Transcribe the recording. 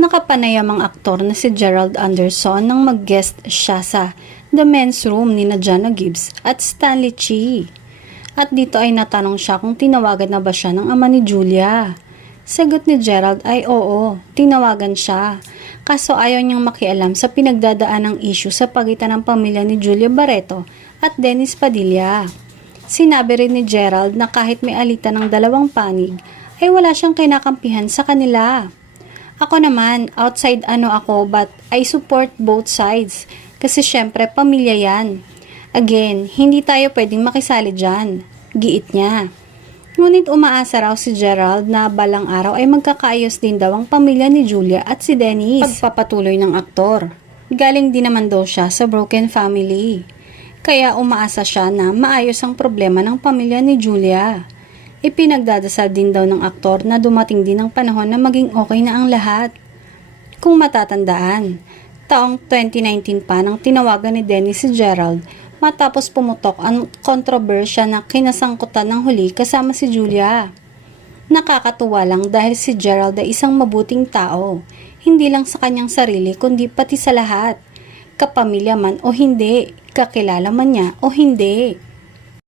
Nakapanayamang aktor na si Gerald Anderson nang mag-guest siya sa The Men's Room ni Jana Gibbs at Stanley Chi. At dito ay natanong siya kung tinawagan na ba siya ng ama ni Julia. Sagot ni Gerald ay oo, tinawagan siya. Kaso ayaw niyang makialam sa pinagdadaan ng issue sa pagitan ng pamilya ni Julia Barreto at Dennis Padilla. Sinabi rin ni Gerald na kahit may alitan ng dalawang panig, ay wala siyang kinakampihan sa kanila. Ako naman, outside ako but I support both sides kasi syempre pamilya yan. Again, hindi tayo pwedeng makisali dyan. Giit niya. Ngunit umaasa raw si Gerald na balang araw ay magkakaayos din daw ang pamilya ni Julia at si Dennis. Pagpapatuloy ng aktor. Galing din naman daw siya sa broken family. Kaya umaasa siya na maayos ang problema ng pamilya ni Julia. Ipinagdadasal din daw ng aktor na dumating din ang panahon na maging okay na ang lahat. Kung matatandaan, taong 2019 pa nang tinawagan ni Dennis si Gerald matapos pumutok ang kontrobersya na kinasangkutan ng huli kasama si Julia. Nakakatuwa lang dahil si Gerald ay isang mabuting tao, hindi lang sa kanyang sarili kundi pati sa lahat, kapamilya man o hindi, kakilala man niya o hindi.